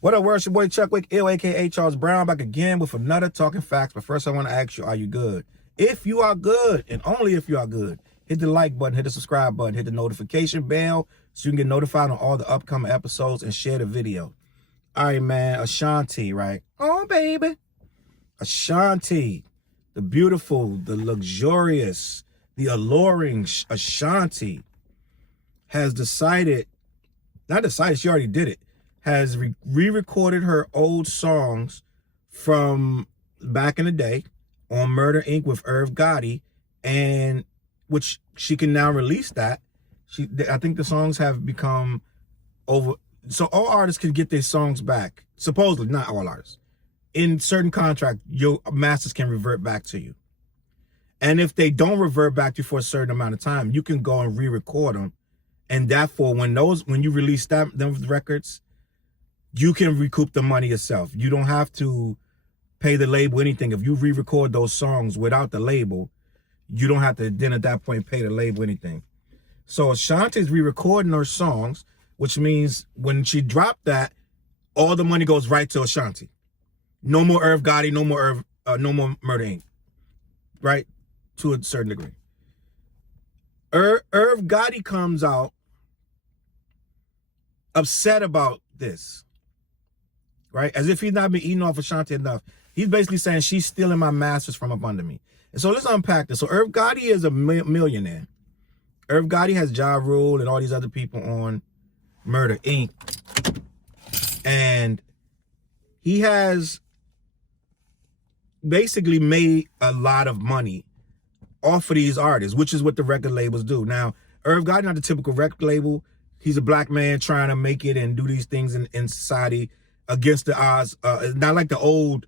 What up, world? It's your boy Chuck Wick, ill, aka Charles Brown, back again with another Talking Facts. But first, I want to ask you, are you good? If you are good, and only if you are good, hit the like button, hit the subscribe button, hit the notification bell so you can get notified on all the upcoming episodes and share the video. All right, man, Ashanti, right? Oh, baby. Ashanti, the beautiful, the luxurious, the alluring Ashanti has decided, not decided, she already did it, has re-recorded her old songs from back in the day on Murder Inc. with Irv Gotti, and which she can now release that. I think the songs have become over, so all artists can get their songs back. Supposedly, not all artists. In certain contract, your masters can revert back to you. And if they don't revert back to you for a certain amount of time, you can go and re-record them. And therefore, when you release them records, you can recoup the money yourself. You don't have to pay the label anything. If you re-record those songs without the label, you don't have to then at that point pay the label anything. So Ashanti's re-recording her songs, which means when she dropped that, all the money goes right to Ashanti. No more Irv Gotti, no more Murder Inc. Right? To a certain degree. Irv Gotti comes out upset about this. Right? As if he's not been eating off Ashanti enough. He's basically saying she's stealing my masters from up under me. And so let's unpack this. So Irv Gotti is a millionaire. Irv Gotti has Ja Rule and all these other people on Murder Inc. And he has basically made a lot of money off of these artists, which is what the record labels do. Now, Irv Gotti, not the typical record label. He's a black man trying to make it and do these things in society against the odds. Not like the old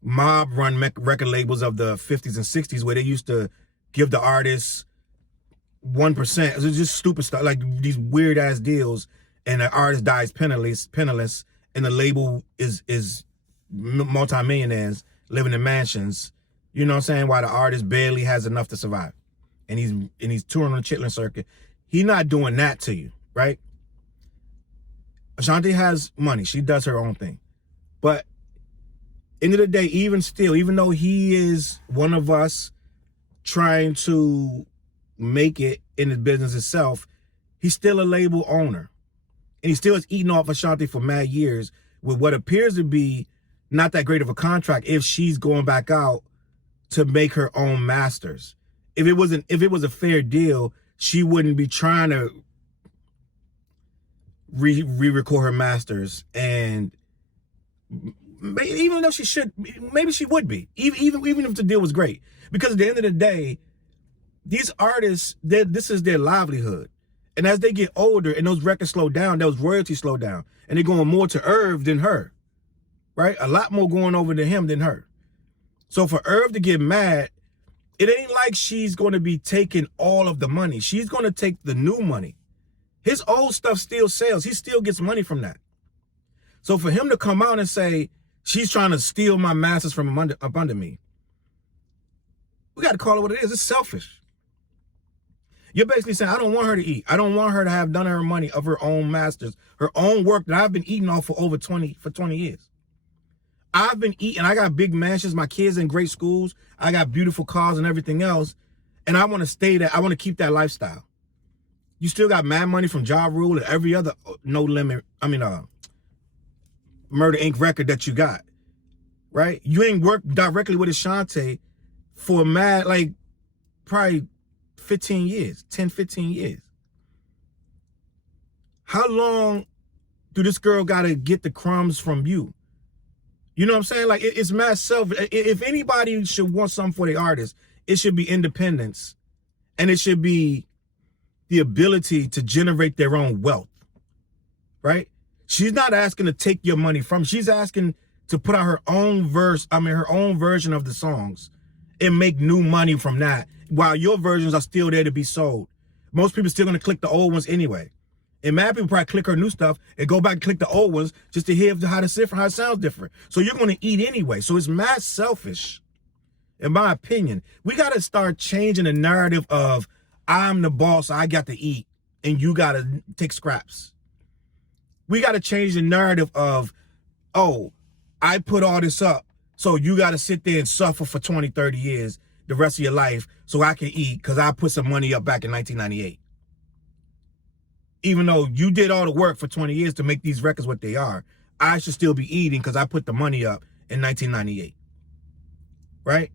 mob-run record labels of the 50s and 60s where they used to give the artists 1%. It was just stupid stuff, like these weird-ass deals, and the artist dies penniless, and the label is multi-millionaires living in mansions. You know what I'm saying? While the artist barely has enough to survive. And he's touring on the Chitlin circuit. He's not doing that to you, right? Ashanti has money. She does her own thing. But end of the day, even though he is one of us trying to make it in his business itself, he's still a label owner. And he still is eating off Ashanti for mad years with what appears to be not that great of a contract if she's going back out to make her own masters. If it was a fair deal, she wouldn't be trying to re-record her masters. And even though she should, maybe she would be, even if the deal was great. Because at the end of the day, these artists, this is their livelihood. And as they get older and those records slow down, those royalties slow down. And they're going more to Irv than her. Right? A lot more going over to him than her. So for Irv to get mad, it ain't like she's going to be taking all of the money. She's going to take the new money. His old stuff still sells. He still gets money from that. So for him to come out and say, she's trying to steal my masters from up under me, we got to call it what it is. It's selfish. You're basically saying, I don't want her to eat. I don't want her to have done her money of her own masters, her own work that I've been eating off for over 20 years. I've been eating, I got big mansions, my kids in great schools, I got beautiful cars and everything else, and I want to stay there. I want to keep that lifestyle. You still got mad money from Ja Rule and every other Murder Inc. record that you got, right? You ain't worked directly with Ashanti for probably 15 years, 10, 15 years. How long do this girl got to get the crumbs from you? You know what I'm saying? Like, it's mad self. If anybody should want something for the artist, it should be independence. And it should be the ability to generate their own wealth. Right? She's not asking to take your money from. She's asking to put out her own her own version of the songs and make new money from that, while your versions are still there to be sold. Most people still going to click the old ones anyway. And mad people probably click her new stuff and go back and click the old ones just to hear how it sounds different. So you're going to eat anyway. So it's mad selfish, in my opinion. We got to start changing the narrative of I'm the boss, I got to eat, and you got to take scraps. We got to change the narrative of oh, I put all this up, so you got to sit there and suffer for 20, 30 years, the rest of your life, so I can eat because I put some money up back in 1998. Even though you did all the work for 20 years to make these records what they are, I should still be eating because I put the money up in 1998. Right?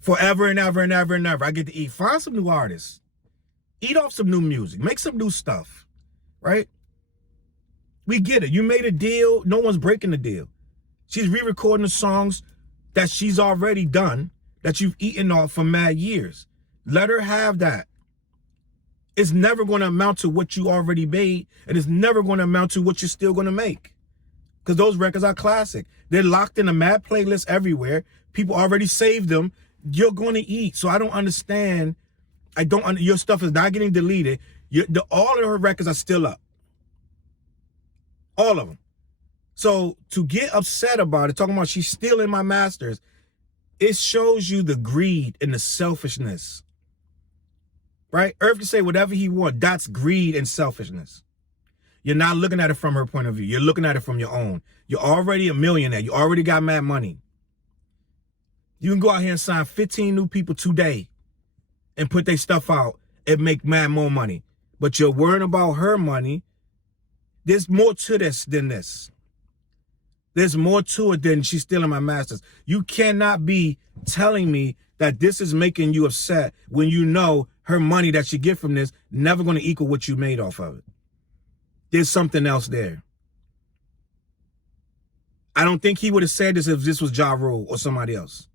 Forever and ever and ever and ever. I get to eat. Find some new artists. Eat off some new music. Make some new stuff. Right? We get it. You made a deal. No one's breaking the deal. She's re-recording the songs that she's already done, that you've eaten off for mad years. Let her have that. It's never going to amount to what you already made, and it's never going to amount to what you're still going to make. Because those records are classic. They're locked in a mad playlist everywhere. People already saved them. You're going to eat. So I don't understand. Your stuff is not getting deleted. All of her records are still up. All of them. So to get upset about it, talking about she's stealing my masters, it shows you the greed and the selfishness. Right? Irv can say whatever he wants. That's greed and selfishness. You're not looking at it from her point of view. You're looking at it from your own. You're already a millionaire. You already got mad money. You can go out here and sign 15 new people today and put their stuff out and make mad more money. But you're worrying about her money. There's more to this than this. There's more to it than she's stealing my masters. You cannot be telling me that this is making you upset when you know her money that she get from this never going to equal what you made off of it. There's something else there. I don't think he would have said this if this was Ja Rule or somebody else.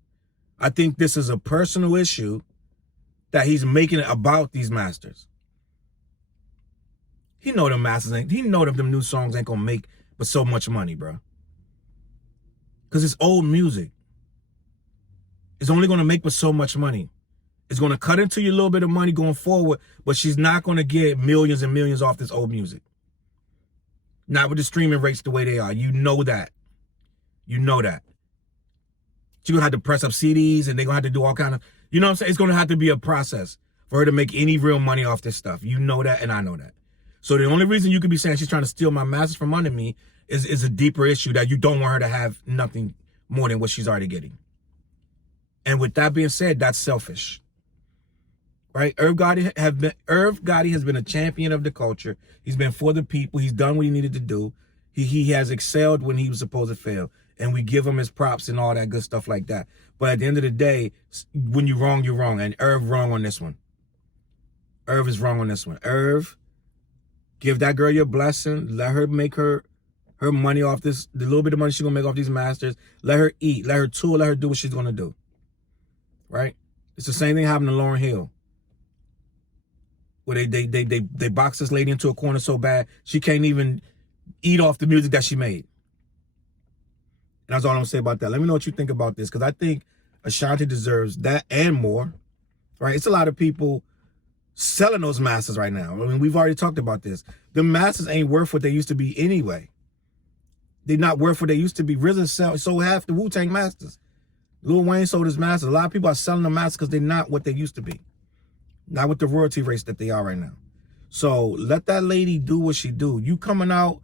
I think this is a personal issue that he's making it about these masters. He know them masters ain't, he know that them new songs ain't gonna make but so much money, bro. Because it's old music. It's only gonna make but so much money. It's gonna cut into your little bit of money going forward, but she's not gonna get millions and millions off this old music. Not with the streaming rates the way they are. You know that. You know that. She's gonna have to press up CDs and they're gonna have to do all kind of, you know what I'm saying? It's gonna have to be a process for her to make any real money off this stuff. You know that and I know that. So the only reason you could be saying she's trying to steal my masters from under me is a deeper issue that you don't want her to have nothing more than what she's already getting. And with that being said, that's selfish. Right? Irv Gotti has been a champion of the culture. He's been for the people. He's done what he needed to do. He has excelled when he was supposed to fail. And we give him his props and all that good stuff like that. But at the end of the day, when you're wrong, you're wrong. And Irv wrong on this one. Irv is wrong on this one. Irv, give that girl your blessing. Let her make her money off this, the little bit of money she's going to make off these masters. Let her eat. Let her tour. Let her do what she's going to do. Right? It's the same thing happened to Lauryn Hill. Where they boxed this lady into a corner so bad, she can't even eat off the music that she made. And that's all I'm going to say about that. Let me know what you think about this, because I think Ashanti deserves that and more. Right? It's a lot of people selling those masters right now. I mean, we've already talked about this. The masters ain't worth what they used to be anyway. They're not worth what they used to be. RZA sold half the Wu-Tang masters. Lil Wayne sold his masters. A lot of people are selling the masters because they're not what they used to be. Not with the royalty rates that they are right now. So let that lady do what she do. You coming out,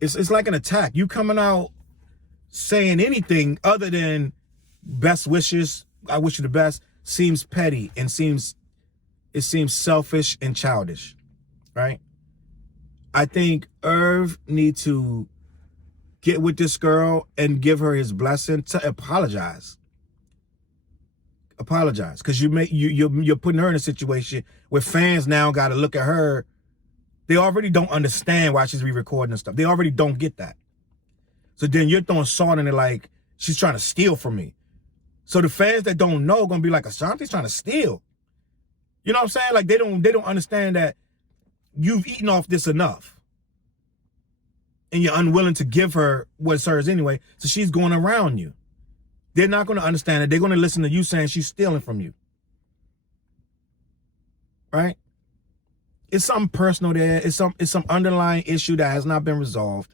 it's like an attack. You coming out saying anything other than best wishes, I wish you the best, seems petty and it seems selfish and childish, right? I think Irv needs to get with this girl and give her his blessing to apologize. Apologize, because you're putting her in a situation where fans now got to look at her. They already don't understand why she's re-recording and stuff. They already don't get that. So then you're throwing salt in it like she's trying to steal from me. So the fans that don't know gonna be like, Ashanti's trying to steal. You know what I'm saying? Like they don't understand that you've eaten off this enough, and you're unwilling to give her what's hers anyway. So she's going around you. They're not going to understand it. They're going to listen to you saying she's stealing from you. Right? It's something personal there. It's some underlying issue that has not been resolved.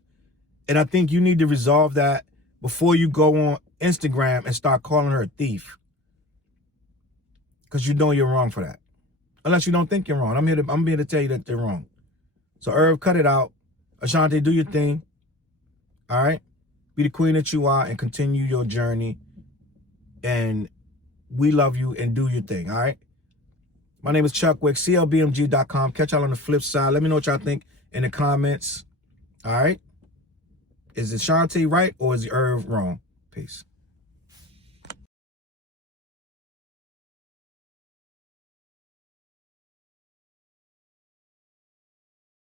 And I think you need to resolve that before you go on Instagram and start calling her a thief. Because you know you're wrong for that. Unless you don't think you're wrong. I'm here to tell you that they're wrong. So Irv, cut it out. Ashanti, do your thing. All right? Be the queen that you are and continue your journey. And we love you and do your thing, all right? My name is Chuck Wick, CLBMG.com. Catch y'all on the flip side. Let me know what y'all think in the comments, all right? Is Ashanti right or is Irv wrong? Peace.